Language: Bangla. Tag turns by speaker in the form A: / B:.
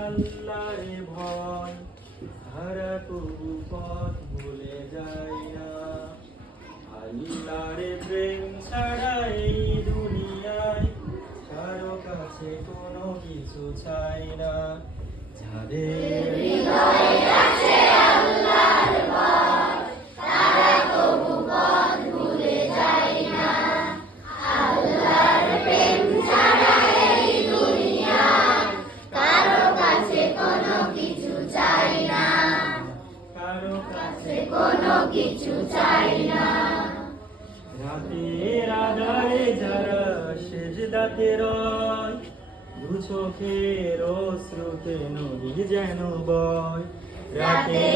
A: আল্লাহর ভয় তারা তবু পথ ভুলে যায় না। আল্লাহরে প্রেম ছাড়া এই দুনিয়ায় কারও কাছে কোনো কিছু চাই না। যাদের
B: চাই না
A: রাতের আধারে যারা সেজদাতে রয় দু চোখের অশ্রুতে নদী যেন বয়। রাতের